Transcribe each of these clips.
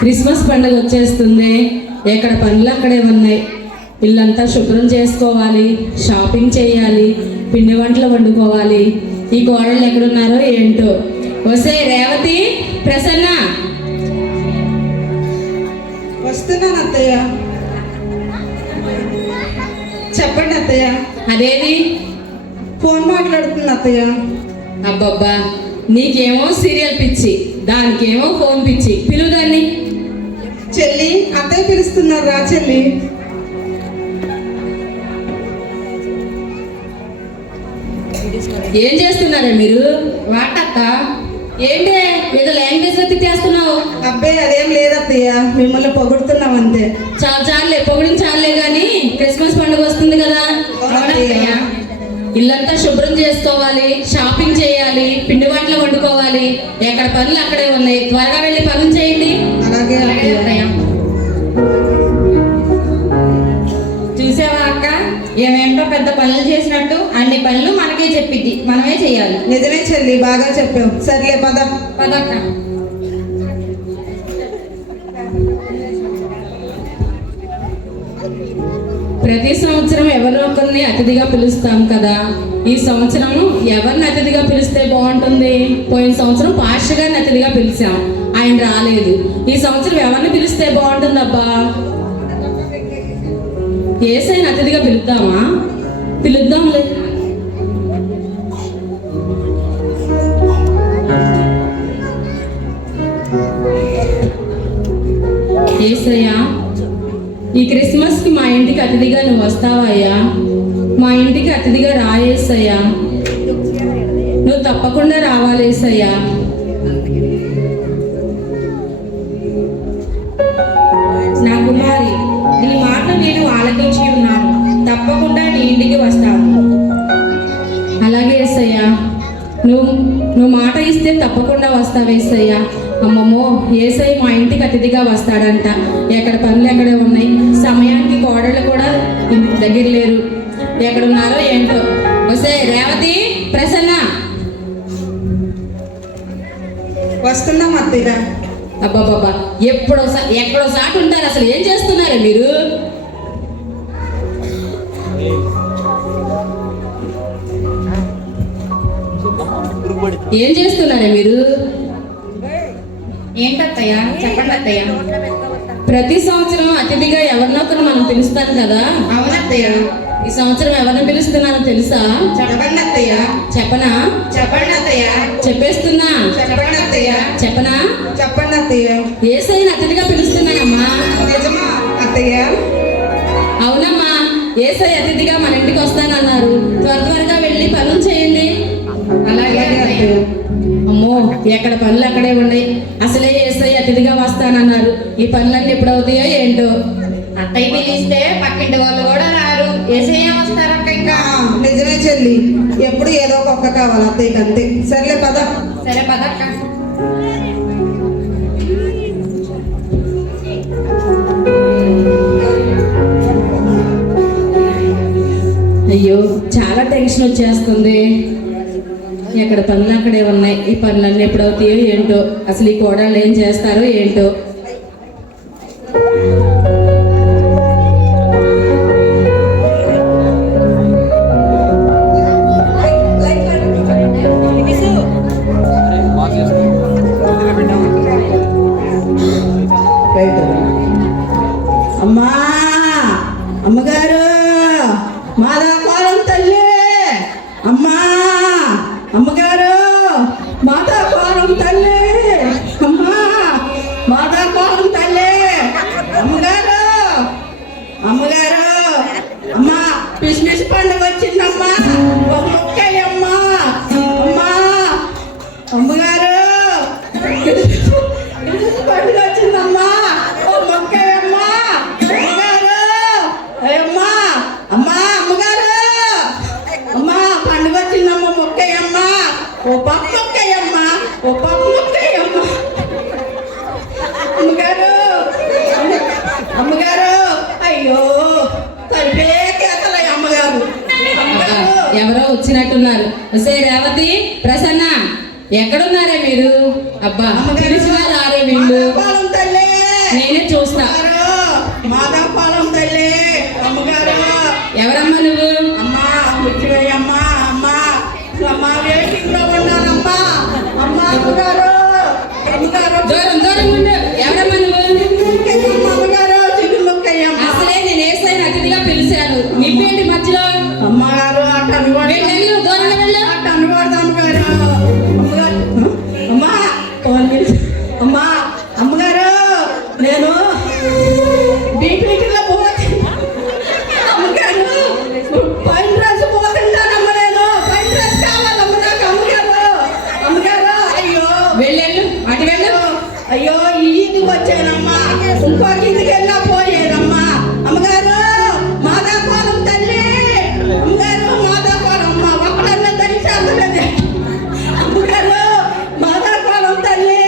Christmas పండుగ వచ్చేస్తుంది. ఎక్కడ పనులు అక్కడే ఉన్నాయి. ఇల్లంతా శుభ్రం చేసుకోవాలి, షాపింగ్ చేయాలి, పిండి వంటలు వండుకోవాలి. ఈ కోడళ్ళు ఎక్కడున్నారో ఏంటో. వసే రేవతి, ప్రసన్న. వస్తున్నాను అత్తయ్య. చెప్పండి అత్తయ్య. అదేది? ఫోన్ మాట్లాడుతుంది అత్తయ్య. అబ్బబ్బా, నీకేమో సీరియల్ పిచ్చి, దానికేమో ఫోన్ పిచ్చి. పిలువుదాన్ని. చెల్లి, అత్తయ్య పిలుస్తున్నారు, రా చెల్లి. ఏం చేస్తున్నారా మీరు? వాటక్క ఏంటే ఏదో లాంగ్వేజ్ లో తిట్టేస్తున్నావు? అబ్బాయి అదేం లేదత్తయ్య, మిమ్మల్ని పొగుడుతున్నాం అంతే. చాలే పొగిడించాలే గాని క్రిస్మస్ పండుగ వస్తుంది కదా. ఇల్లంతా శుభ్రం చేసుకోవాలి, షాపింగ్ చేయాలి, పిండి వంటలు వండుకోవాలి. ఎక్కడ పనులు అక్కడే ఉన్నాయి. త్వరగా వెళ్ళి పనులు చేయండి. అలాగే అత్తయ్య. చూసావా అక్క, ఏమేంటో పెద్ద పనులు చేసినట్టు అన్ని పనులు మనకే చెప్పిద్ది, మనమే చెయ్యాలి. నిజమే చెల్లి, బాగా చెప్పావు. సర్లే పద. పదక్క. ప్రతి సంవత్సరం ఎవరో ఒకరిని అతిథిగా పిలుస్తాం కదా. ఈ సంవత్సరం ఎవరిని అతిథిగా పిలిస్తే బాగుంటుంది? పోయిన సంవత్సరం పాస్టర్ గారిని అతిథిగా పిలిచాం, ఆయన రాలేదు. ఈ సంవత్సరం ఎవరిని పిలిస్తే బాగుంటుంది అబ్బా? యేసయ్యని అతిథిగా పిలుద్దామా? పిలుద్దాంలే. యేసయ్యా, ఈ క్రిస్మస్ కి మా ఇంటికి అతిథిగా నువ్వు వస్తావయ్యా. మా ఇంటికి అతిథిగా రాయేసయ్యా. నువ్వు తప్పకుండా రావాలేసయ్యా. నా కుమారి, నీ మాట నేను ఆలకించి ఉన్నాను. తప్పకుండా నీ ఇంటికి వస్తాను. అలాగే యేసయ్యా, నువ్వు మాట ఇస్తే తప్పకుండా వస్తావేసయ్యా. అమ్మమ్మో, యేసయ్య మా ఇంటికి అతిథిగా వస్తాడంట. ఎక్కడ పనులు ఎక్కడే ఉన్నాయి. సమయానికి కోడళ్ళు కూడా ఇంటికి దగ్గర లేరు. ఎక్కడున్నారో ఏంటో. వసే రేవతి, ప్రసన్న. వస్తున్నాం అత్తయ్య. అబ్బాబాబా, ఎక్కడో సాటు ఉంటారు. అసలు ఏం చేస్తున్నారు మీరు? ఏం చేస్తున్నారా మీరు? ఏంటత్తయ్య, చెప్పండి అత్తయ్య. ప్రతి సంవత్సరం అతిథిగా ఎవరినొకరు మనం పిలుస్తాం కదా. అవునత్తయ్య. ఈ సంవత్సరం ఎవరిని పిలుస్తున్నానో తెలుసా? చెప్పండి అత్తయ్య. చెప్పనా? చెప్పండి అత్తయ్య. చెప్పేస్తున్నా. చెప్పండి అత్తయ్య. చెప్పనా? చెప్పండి అత్తయ్య. యేసయ్యని అతిథిగా పిలుస్తున్నానమ్మా. నిజమా అత్తయ్య? అవునమ్మా, యేసయ్య అతిథిగా మన ఇంటికి వస్తానన్నారు. త్వరగా వెళ్ళి పనులు చేయండి. అలాగే అత్తయ్య. అమ్మో, ఎక్కడ పనులు అక్కడే ఉన్నాయి. అసలే యేసయ్య అతిథిగా వస్తానన్నారు. ఈ పనులన్నీ ఎప్పుడు అవుతాయో ఏంటో. అత్తయ్య పిలిస్తే పక్కింటి వాళ్ళు కూడా రారు. ఏసయ్య వస్తారక్క. ఇంకా నిజమే చెల్లి, ఎప్పుడు ఏదో ఒక కావాలి అత్తయ్యకి అంతే. సర్లే పద. సరే పదక్క. అయ్యో, చాలా టెన్షన్ వచ్చేస్తుంది. ఎక్కడ పనులు అక్కడే ఉన్నాయి. ఈ పనులన్నీ ఎప్పుడు అవుతాయో ఏంటో. అసలు ఈ కోడళ్ళు ఏం చేస్తారో ఏంటో. అమ్మా, అమ్మగారు, మాదాపురం తల్లి. అమ్మా, అమ్మగారు, మాదాపురం తల్లి. అమ్మా, మాదాపురం తల్లి. అమ్మగారు, అమ్మగారు, అమ్మా, క్రిస్మస్ పండుగ వచ్చిందమ్మా. ఒక మొక్కయ్యమ్మా. అమ్మా, అమ్మగారు, క్రిస్మస్ పండుగ వచ్చిందమ్మా. ఓ మొక్కయ్యమ్మా. అమ్మగారు, అమ్మా, అమ్మా, అమ్మగారు, అమ్మా, పండుగ వచ్చిందమ్మా. మొక్కయ్యమ్మా. ఓ పప్పు మొక్కయ్యమ్మా. ఓ పప్పు మొక్కయ్యమ్మా. అమ్మగారు, అమ్మగారు, అయ్యో తల్పే కేకలయ్య అమ్మగారు. ఎవరో వచ్చినట్టున్నారు. వసే రేవతి, ప్రసన్న, ఎక్కడున్నారే మీరు? అబ్బా, పిలిచినా రారే వీళ్ళు. తల్లి చూస్తా. మాదాపాలెం తల్లి అమ్మగారు. ఎవరమ్మా నువ్వు? అమ్మా కూర్చోయమ్మా. అమ్మా అమ్మా వెయిటింగ్ లో ఉన్నానమ్మా. అమ్మా అమ్మగారు. అమ్మగారు దూరం దూరం ఉండు. ఎవరమ్మా నువ్వు? అమ్మగారు చిగురుక్కయ్యమ్మ. అసలే నేను ఏసైన అతిథిగా పిలిచాను, నువ్వేంటి మధ్యలో? అమ్మగారు అట్ట వెళ్ళు, దూరంగా వెళ్ళు. అట్ట అనకూడదు అమ్మగారు. అమ్మగారు అమ్మా ఫోన్ పిలిచి అమ్మా అమ్మగారు నేను బీపీటీలో పోతే అమ్మగారు పైన డ్రెస్ పోతుంటానమ్మ. నేను పైన డ్రెస్ కావాలమ్మ నాకు. అమ్మగారు అమ్మగారు అయ్యో వెళ్ళు, అటు వెళ్ళు. అయ్యో ఈ ఇంటికి వచ్చానమ్మా. ఇంకొక ఇంటికి వెళ్ళా పోయేదమ్మా. అమ్మగారు మాదాపాలెం తల్లి. అమ్మగారు మాదాపాలెం అమ్మ ఒక్కడన్నా దయచేస్తలేదు. అమ్మగారు మాదాపాలెం తల్లి.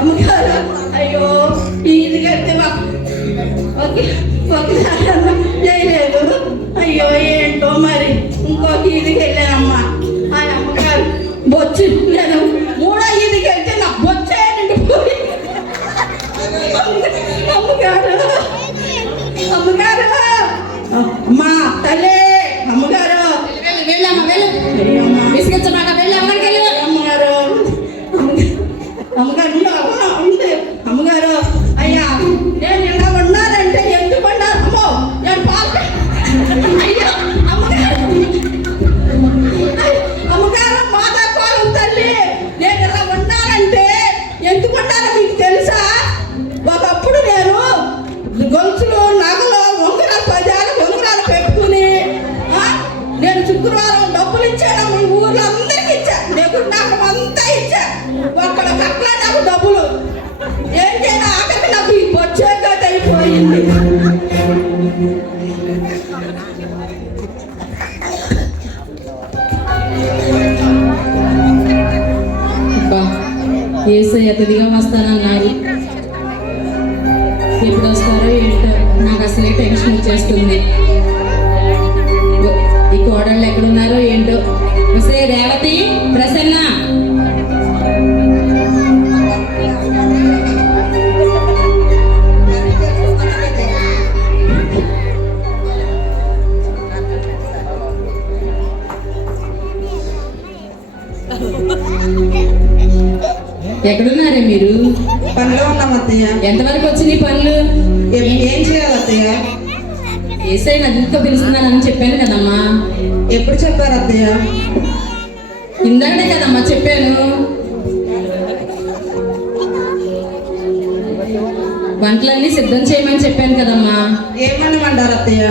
అమ్మగారు అయ్యో ఈ ఇంటికి వెళ్తే ఒకసారి చేయలేదు. అయ్యో ఏంటో మరి ఇంకొక ఈదికి వెళ్ళానమ్మా. ఆ అమ్మగారు బొచ్చు నేను మూడో ఈదికి వెళ్తే నాకు బొచ్చే నిండిపోయి. అమ్మగారు అమ్మగారు అమ్మా తల్లి. అమ్మగారు వెళ్ళమ్మా వెళ్ళు. అయ్యమ్మా. విసిగించమాట వెళ్ళు. అక్కడికి వెళ్ళు. అమ్మగారు అమ్మగారు ఉంది. అమ్మగారు అయ్యా నేను ఇలా ఉన్నానంటే ఎందుకు అన్నారు? అమ్మో నేను పాప. అయ్యో అమ్మగారు అమ్మగారు మాదాపాలెం తల్లి. నేను ఇలా ఉన్నానంటే ఎందుకున్నారో మీకు తెలుసా? ఒకప్పుడు నేను గొలుసులు నగలు ఉంగరాలు 10 ఉంగరాలు పెట్టుకుని నేను శుక్రవారం డబ్బులు ఇచ్చాను. మీ ఊర్లో అందరికి ఇచ్చా. నాకు అంతా ఇచ్చా. ఒక్కడ కట్ల నాకు డబ్బులు ఏం చేయను. ఆఖరికి నాకు ఈ వచ్చేగా అయిపోయింది. అబ్బా, ఏసై అతిథిగా వస్తానన్నారు, ఎప్పుడు వస్తారో ఏంటో నాకు అసలే టెన్షన్ వచ్చేస్తుంది. ఈ కోడళ్ళు ఎక్కడున్నారో ఏంటో. వస్తే రేవతి, ప్రసన్న, ఎక్కడున్నారే మీరు? పనిలో ఉన్నాం అత్తయ్య. ఎంతవరకు వచ్చినాయి పనులు? ఏం చేయాలి అత్తయ్య? ఏసై నదితో పిలుస్తున్నానని చెప్పాను కదమ్మా. ఎప్పుడు చెప్పారు అత్తయ్య? ఇందాకనే కదమ్మా చెప్పాను. వంటలన్నీ సిద్ధం చేయమని చెప్పాను కదమ్మా. ఏమనమంటారు అత్తయ్య?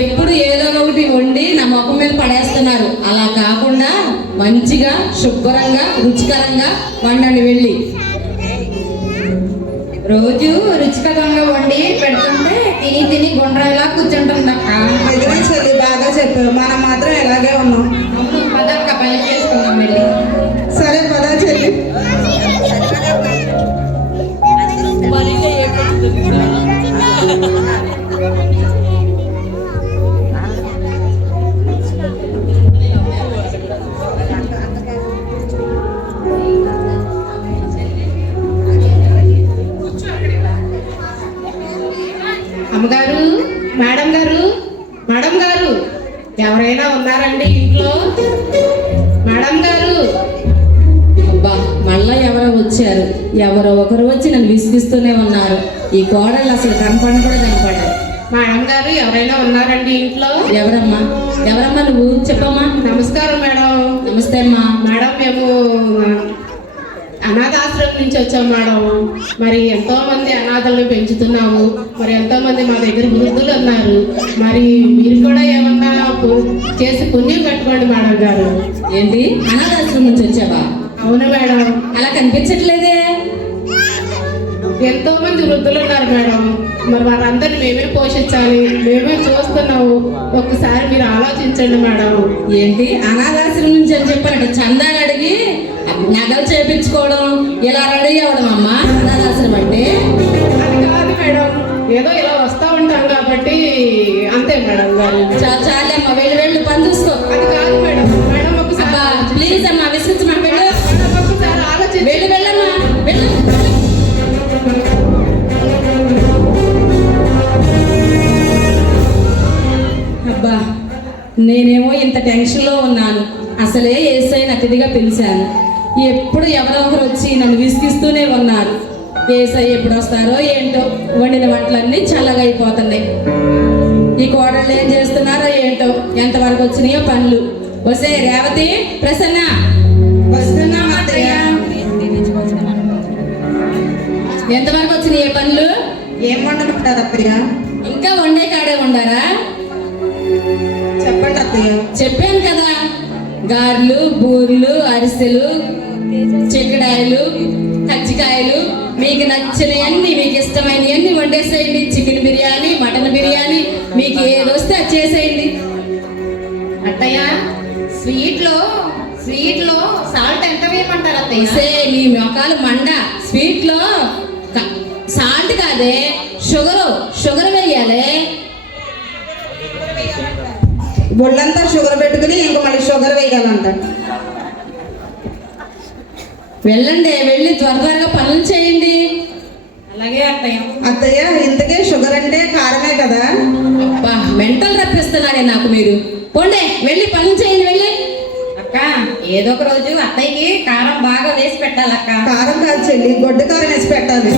ఎప్పుడు ఏదో ఒకటి వండి నా ముఖం మీద పడేస్తున్నారు. అలా కాకుండా మంచిగా శుభ్రంగా రుచికరంగా వండండి వెళ్ళి. రోజు రుచికరంగా వండి పెడుతుంటే తిని తిని గుండ్రాయిలా కూర్చుంటుందక్క. నిజమే చెల్లి, బాగా చెప్పావు. మనం మాత్రం ఇలాగే ఉన్నాం. అవును, పదక్క పని చేసుకుందాం వెళ్ళి. సరే పదా చెల్లి. అమ్మగారు, మేడం గారు, మేడం గారు, ఎవరైనా ఉన్నారండి ఇంట్లో? మేడం గారు. అబ్బా, మళ్ళా ఎవరో వచ్చారు. ఎవరో ఒకరు వచ్చి నన్ను విసిగిస్తూనే ఉన్నారు. ఈ కోడళ్ళు అసలు కనపడను కూడా కనపడదు. మేడం గారు, ఎవరైనా ఉన్నారండి ఇంట్లో? ఎవరమ్మా? ఎవరమ్మా నువ్వు? చెప్పమ్మా. నమస్కారం మేడం. నమస్తే అమ్మా. మేడం, మేము అనాథాశ్రమం నుంచి వచ్చాం మేడం. మరి ఎంతో మంది అనాథలను పెంచుతున్నాము. మరి ఎంతో మంది మా దగ్గర వృద్ధులు ఉన్నారు. మరి మీరు కూడా ఏమన్నా చేసి పుణ్యం కట్టుకోండి మేడం గారు. ఏంటి, అనాథాశ్రమం నుంచి వచ్చావా? అవును మేడం. అలా కనిపించట్లేదే. ఎంతో మంది వృద్ధులు ఉన్నారు మేడం. మరి వారందరిని మేమే పోషించాలి, మేమే చూస్తున్నాము. ఒక్కసారి మీరు ఆలోచించండి మేడం. ఏంటి, అనాథాశ్రమం నుంచి అని చెప్పారంట. చందాలు అడిగి నగలు చేపించుకోవడం, ఇలా రెడీ అవ్వడం అమ్మా అనాథాశ్రమం అంటే? అది కాదు మేడం, ఏదో ఇలా వస్తా ఉంటాం కాబట్టి అంతే మేడం గారు. చాలే అమ్మా, వెళ్ళి వెళ్ళు, పని చూసుకో. అది కాదు మేడం. మేడం ఒకసారి ప్లీజ్ అమ్మా, విసిగించమా, వెళ్ళు. ఒక్కసారి ఆలోచించి వెళ్ళు, వెళ్ళమ్మా, వెళ్ళు. టెన్షన్లో ఉన్నాను. అసలే యేసయ్యని అతిథిగా పిలిచాను. ఎప్పుడు ఎవరో ఒకరు వచ్చి నన్ను విసిగిస్తూనే ఉన్నారు. యేసయ్య ఎప్పుడు వస్తారో ఏంటో, వండిన వంటలన్నీ చల్లగా అయిపోతున్నాయి. ఈ కోడళ్ళు ఏం చేస్తున్నారో ఏంటో, ఎంతవరకు వచ్చినాయో పనులు. వసే రేవతి, ప్రసన్న, వస్తున్నాం అత్తయ్య. ఎంతవరకు వచ్చినాయి పనులు? ఏం వండమంటారు అత్తయ్య? ఇంకా వండే కాడే ఉండారా? చెప్పండి అత్తయ్య. చెప్పాను కదా, గారెలు, బూరెలు, అరిసెలు, చెక్కడాయలు, కజ్జికాయలు, మీకు నచ్చినవన్నీ, మీకు ఇష్టమైనవన్నీ వండేసేయండి. చికెన్ బిర్యానీ, మటన్ బిర్యానీ, మీకు ఏది వస్తే అది చేసేయండి. అత్తయ్య, స్వీట్లో సాల్ట్ ఎంత వేయమంటారు అత్తయ్య? సే నీ మొక్కలు మండ. స్వీట్లో సాల్ట్ కాదే, షుగర్ వేయాలి. ఒళ్ళంతా షుగర్ పెట్టుకుని ఇంక మళ్ళీ షుగర్ వేయగలంట. వెళ్ళండి, వెళ్ళి త్వరగా పనులు చేయండి. అలాగే అత్తయ్య. అత్తయ్య, ఇంతకే షుగర్ అంటే కారమే కదా? అబ్బా, మెంటల్ రప్పిస్తున్నారే నాకు మీరు. పోండే, వెళ్ళి పనులు చేయండి. వెళ్ళి. అక్క, ఏదో ఒక రోజు అత్తయ్యకి కారం బాగా వేసి పెట్టాలక్క. కారం కాదు చెల్లి, గొడ్డు కారం వేసి పెట్టాలి.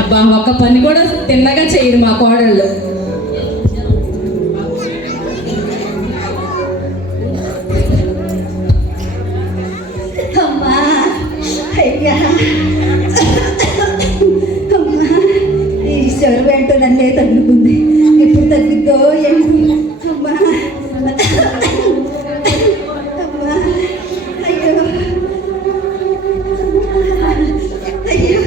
అబ్బా, ఒక్క పని కూడా తిన్నగా చేయరు మా కోడళ్ళు. అమ్మా, అయ్యా, అమ్మా, ఈ చెరువు ఏంటో నన్నే తగ్గుతుంది. ఎప్పుడు తగ్గిద్దో ఏంటి? అమ్మా, అమ్మా, అయ్యో, అయ్యో.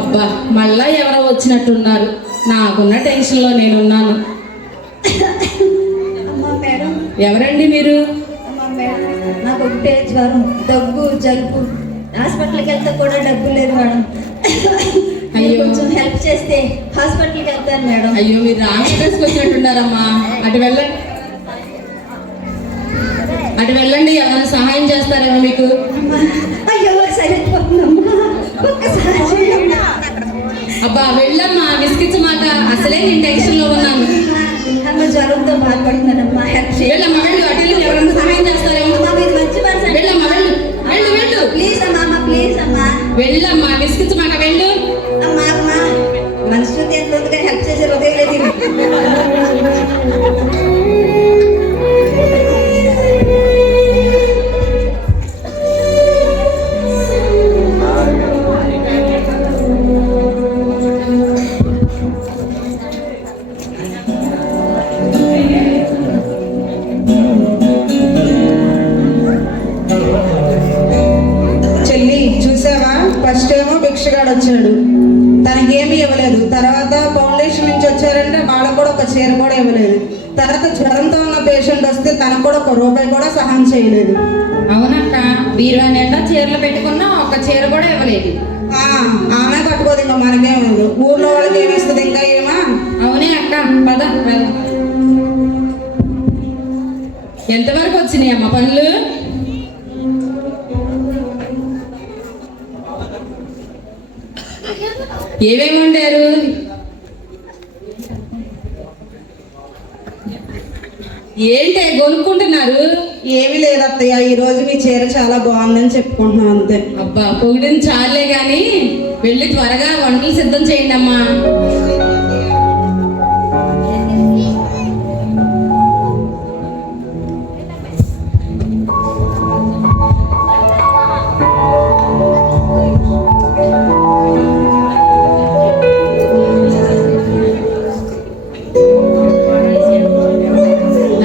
అబ్బా, మళ్ళా ఎవరో వచ్చినట్టున్నారు. నాకున్న టెన్షన్లో నేనున్నాను. అమ్మా మేడం, ఎవరండి మీరు? అమ్మా మేడం, నాకు ఒకటే జ్వరం, దగ్గు, జలుబు. హాస్పిటల్కి వెళ్తే కూడా డబ్బు లేదు మేడం. అయ్యో. కొంచెం హెల్ప్ చేస్తే హాస్పిటల్కి వెళ్తాను మేడం. అయ్యో, మీరు రాంగ్ అడ్రస్కి వచ్చినట్టున్నారమ్మా. అటు వెళ్ళండి, ఎవరైనా సహాయం చేస్తారేమో మీకు. అమ్మా, అయ్యో సరిపోతుందమ్మా, ఒక్కసారి చేయండి. అబ్బా, వెళ్ళమ్మా, విసిగించమాట. అసలే నేను టెన్షన్లో ఉన్నాను. అమ్మ జ్వరంతో బాధపడుతున్నానమ్మా, హెల్ప్ చేయండి. వెళ్ళమ్మా, వెళ్ళు. అటు వెళ్ళి ఎవరైనా సహాయం చేస్తారేమో. అమ్మా, మీరు మంచి పర్సన్. వెళ్ళమ్మా, వెళ్ళు. ప్లీజ్ అమ్మా, ప్లీజ్ అమ్మా. వెళ్ళమ్మా, విసిగించమాట. వెళ్ళు. అమ్మా, అమ్మా, మనుషులు ఎంతగా హెల్ప్ చేసే హృదయం లేదు. చెల్లి చూసావా, ఫస్ట్ ఏమో భిక్షగాడు వచ్చాడు, తనకేమీ ఇవ్వలేదు. తర్వాత ఫౌండేషన్ నుంచి వచ్చారంటే వాళ్ళకు కూడా ఒక చీర కూడా ఇవ్వలేదు. తర్వాత జ్వరంతో ఉన్న పేషెంట్ వస్తే తనకు కూడా ఒక రూపాయి కూడా సహాయం చేయలేదు. అవునక్క, బీరువా నిండా చీరలు పెట్టుకున్నా ఒక చీర కూడా ఇవ్వలేదు. ఆమె కట్టుకోదు, ఇంకా మనకేమదు. ఊర్లో వాళ్ళకి ఏమిస్తుంది ఇంకా ఏమా? అవునే అక్క, పద. ఎంతవరకు వచ్చినాయి అమ్మ పనులు? ఏమేమి వండారు? ఏంటి కొనుక్కుంటున్నారు? ఏమీ లేదు అత్తయ్య, ఈ రోజు మీ చీర చాలా బాగుందని చెప్పుకుంటున్నాం అంతే. అబ్బా, పొగిడింది చాలే గాని వెళ్ళి త్వరగా వంటలు సిద్ధం చేయండి అమ్మా.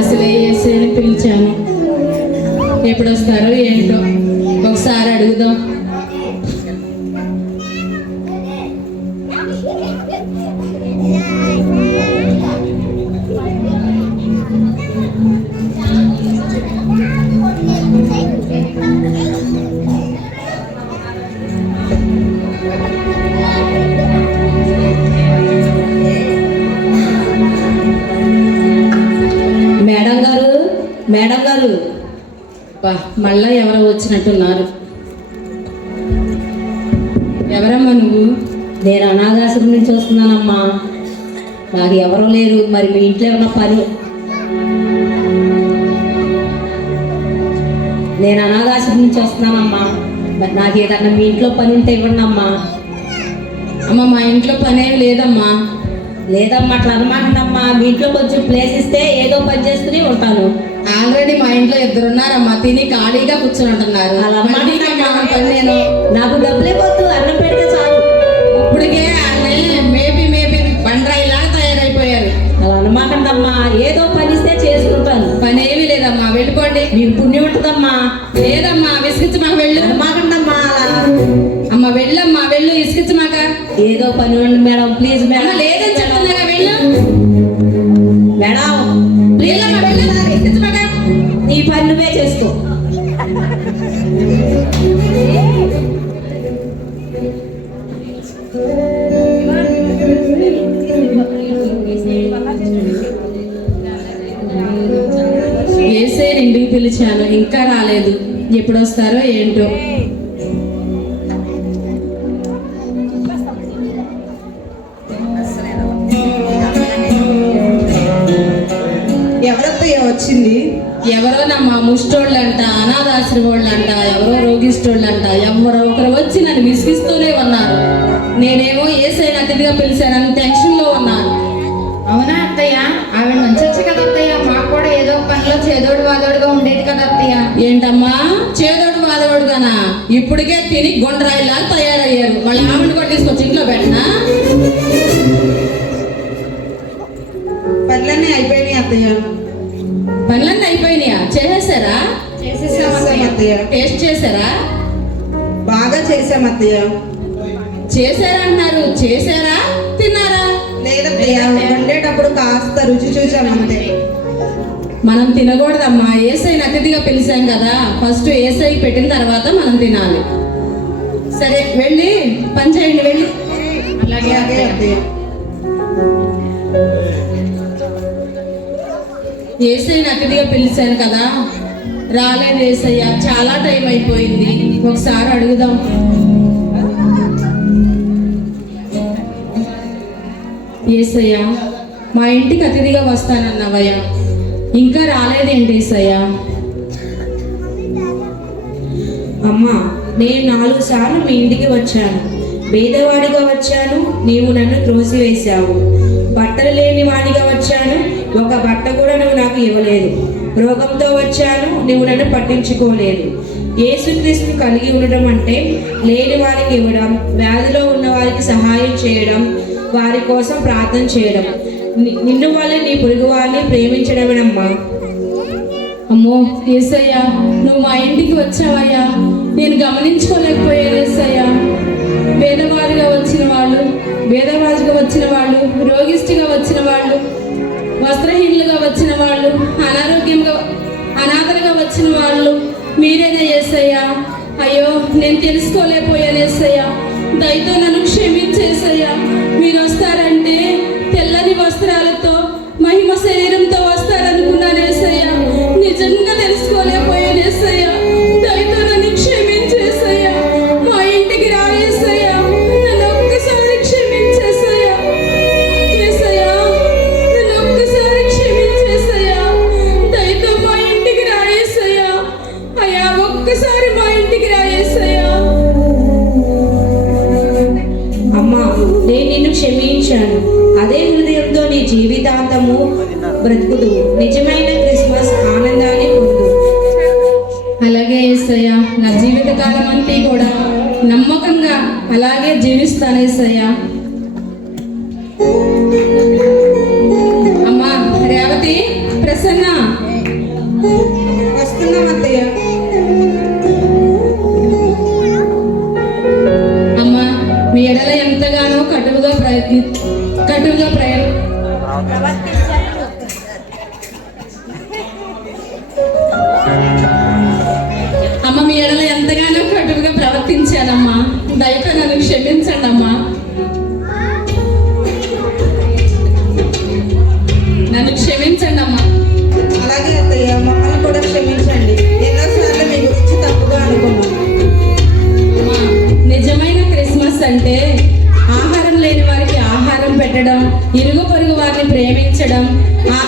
అసలే యేసయ్యని పిలిచాను, ఎప్పుడు వస్తారో ఏంటో ఒకసారి అడుగుదాం. మేడం గారు, మళ్ళా ఎవరో వచ్చినట్టున్నారు. నువ్వు? నేను అనాథాశ్రమం నుంచి వస్తున్నానమ్మా. నాకు ఎవరూ లేరు. మరి మీ ఇంట్లో ఏమన్నా పని? నేను అనాథాశ్రమం నుంచి వస్తున్నానమ్మా. మరి నాకు ఏదన్నా మీ ఇంట్లో పని ఉంటే ఇవ్వండి అమ్మా. అమ్మ మా ఇంట్లో పనేం లేదమ్మా. లేదమ్మా, అట్లా అనమాకండమ్మా. మీ ఇంట్లో కొంచెం ప్లేస్ ఇస్తే ఏదో పని చేస్తూనే ఉంటాను. ఆల్రెడీ మా ఇంట్లో 2 ఉన్నారమ్మా, తిని ఖాళీగా కూర్చొని ఉంటున్నారు. అలా మళ్ళీ నాకు ఏమైనా పని నేను నాకు డబ్బులే పోతూ అన్నం పెడితే చాలు. ఇప్పటికే మేబీ బండరాయిలాగా తయారైపోయారు. అలా అనమాకండమ్మా. ఏదో పని ఇస్తే చేసుకుంటాను. పనేమీ లేదమ్మా, వెళ్ళిపోండి. మీకు పుణ్యం ఉంటుందమ్మా. లేదమ్మా, విసిగించి మాకు వెళ్ళు. అనమాకండమ్మా. అలా అమ్మ వెళ్ళమ్మా, వెళ్ళు, ఇసుకించి మాక. ఏదో పని ఉంది మేడం, ప్లీజ్ అమ్మ మేడం. లేదని చెప్తున్నాగా, వెళ్ళు. మేడం లేదమ్మా, వెళ్ళు, ఇసుకించి మాక. నీ పని నువ్వే చేసుకో. ఏసే ఇంటికి పిలిచాను, ఇంకా రాలేదు. ఎప్పుడు వస్తారో ఏంటో. ఎవరత్తయ్య వచ్చింది? ఎవరోనమ్మా, ముష్టోళ్ళంట, అనాథాశ్రమోళ్ళంట, ఎవరో రోగిష్టోళ్ళంట, ఎవరో ఒకరు వచ్చి నన్ను విసిగిస్తూనే ఉన్నారు. నేనేమో ఏసైనా అతిథిగా పిలిచానని టెన్షన్లో ఉన్నాను. అవునా అత్తయ్య? ఆవిడ మంచొచ్చు కదా అత్తయ్య. మాకు కూడా ఏదో ఒక పనిలో చేదోడు వాదోడుగా ఉండేది కదా అత్తయ్య. ఏంటమ్మా చేదోడు మాదోడుగానా? ఇప్పటికే తిని గుండ్రాయిలా తయారయ్యారు. మళ్ళీ ఆవిడ కూడా తీసుకొచ్చి ఇంట్లో పెట్టనా? పనులన్నీ అయిపోయినాయి అత్తయ్య. పనులన్నీ అయిపోయినాయా? చేసేసారా? చేసేసాం చేసాం అత్తయ్య. అత్తయ్య. టేస్ట్ చేశారా? బాగా చేసాం అత్తయ్య. చేశారా అంటున్నారు, చేశారా తిన్నారా? లేదత్తయ్య, వండేటప్పుడు కాస్త రుచి చూసాం అంతే. మనం తినకూడదమ్మా, ఏసైని అతిథిగా పిలిచాం కదా. ఫస్ట్ ఏసై పెట్టిన తర్వాత మనం తినాలి. సరే వెళ్ళి పని చేయండి, వెళ్ళి. అలాగే అలాగే అత్తయ్య. అత్తయ్య. ఏసైని అతిథిగా పిలిచాను కదా, రాలేదు ఏసయ్య. చాలా టైం అయిపోయింది, ఒకసారి అడుగుదాం. ఏసయ్య, మా ఇంటికి అతిథిగా వస్తానన్నావయ్యా, ఇంకా రాలేదేంటి ఏసయ్య? అమ్మా, నేను 4 సార్లు మీ ఇంటికి వచ్చాను. పేదవాడిగా వచ్చాను, నీవు నన్ను త్రోసివేశావు. బట్టలు లేని వాడిగా వచ్చాను, ఒక బట్ట కూడా నువ్వు నాకు ఇవ్వలేదు. రోగంతో వచ్చాను, నువ్వు నన్ను పట్టించుకోలేదు. యేసుక్రీస్తుని కలిగి ఉండడం అంటే లేని వారికి ఇవ్వడం, వ్యాధిలో ఉన్న వారికి సహాయం చేయడం, వారి కోసం ప్రార్థన చేయడం. నిన్ను వాళ్ళని, నీ పొరుగు వారిని ప్రేమించడమేనమ్మా. అమ్మో ఏసయ్య, నువ్వు మా ఇంటికి వచ్చావయ్యా, నేను గమనించుకోలేకపోయాను ఏసయ్య. పేదవారిగా వచ్చిన వాళ్ళు, రోగిష్టిగా వచ్చిన వాళ్ళు, వస్త్రహీనులుగా వచ్చిన వాళ్ళు, అనాథలుగా వచ్చిన వాళ్ళు మీరేనా ఏసయ్య? అయ్యో నేను తెలుసుకోలేకపోయాను ఏసయ్య, దయతో నన్ను క్షమించేసయ్యా. మీరు వస్తారంటే తెల్లని వస్త్రాలతో, మహిమ శరీరంతో వస్తారనుకున్నాను ఏసయ్య. నిజంగా తెలుసుకోలేకపోయాను ఏసయ్య, దయతో నన్ను క్షమించేసయ్యా. మా ఇంటికి రా ఏసయ్య, నన్ను ఒక్కసారి క్షమించేసయ్యా. ఏసయ్యా, నన్ను ఒక్కసారి క్షమించేసయ్యా. దయతో మా ఇంటికి రా ఏసయ్య. అయ్యా ఒక్కసారి మా ఇంటికి రా ఏసయ్య. అమ్మా, నేను నిన్ను క్షమించాను. అదే హృదయంతో నీ జీవితాంతము బ్రతుకుదు. నిజమైన క్రిస్మస్ ఆనందాన్ని పొందు. అలాగే యేసయ్య, నా జీవితకాలం అంతా కూడా నమ్మకంగా అలాగే జీవిస్తాను యేసయ్య. అమ్మా రేవతి, ప్రసన్న, వస్తున్నాం అత్తయ్య. అమ్మా మీ ఎడల ఎంతగానో కటువుగా అమ్మ మీ ఎడల ఎంతగానో కటువుగా ప్రవర్తించానమ్మా, దయతో నన్ను క్షమించండి అమ్మా. నన్ను క్షమించండి అమ్మా. అలాగే అత్తయ్య, మమ్మల్ని కూడా క్షమించండి. ఎన్నోసార్లు మీ గురించి తప్పుగా అనుకున్నాం. అమ్మా, నిజమైన క్రిస్మస్ అంటే ఇరుగు పొరుగు వారిని ప్రేమించడం, ఆ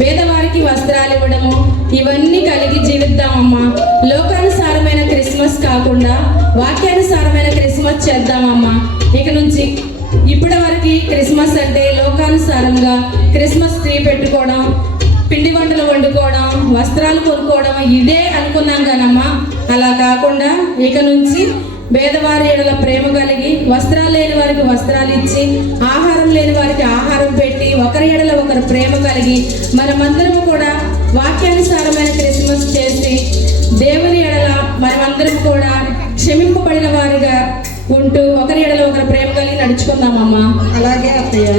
పేదవారికి వస్త్రాలు ఇవ్వడము, ఇవన్నీ కలిగి జీవిద్దామమ్మా. లోకానుసారమైన క్రిస్మస్ కాకుండా వాక్యానుసారమైన క్రిస్మస్ చేద్దామమ్మా. ఇక నుంచి ఇప్పటి వరకు క్రిస్మస్ అంటే లోకానుసారంగా క్రిస్మస్ ట్రీ పెట్టుకోవడం, పిండి వంటలు వండుకోవడం, వస్త్రాలు కొనుక్కోవడం ఇదే అనుకున్నాం కానమ్మా. అలా కాకుండా ఇక నుంచి పేదవారి ఎడల ప్రేమ కలిగి, వస్త్రాలు లేని వారికి వస్త్రాలు ఇచ్చి, ఆహారం లేని వారికి ఆహారం పెట్టి, ఒకరి ఎడల ఒకరు ప్రేమ కలిగి మనమందరము కూడా వాక్యానుసారమైన క్రిస్మస్ చేసి దేవుని ఎడల మనమందరం కూడా క్షమింపబడిన వారిగా ఉంటూ ఒకరి ఎడల ఒకరు ప్రేమ కలిగి నడుచుకుందామమ్మా. అలాగే అత్తయ్య.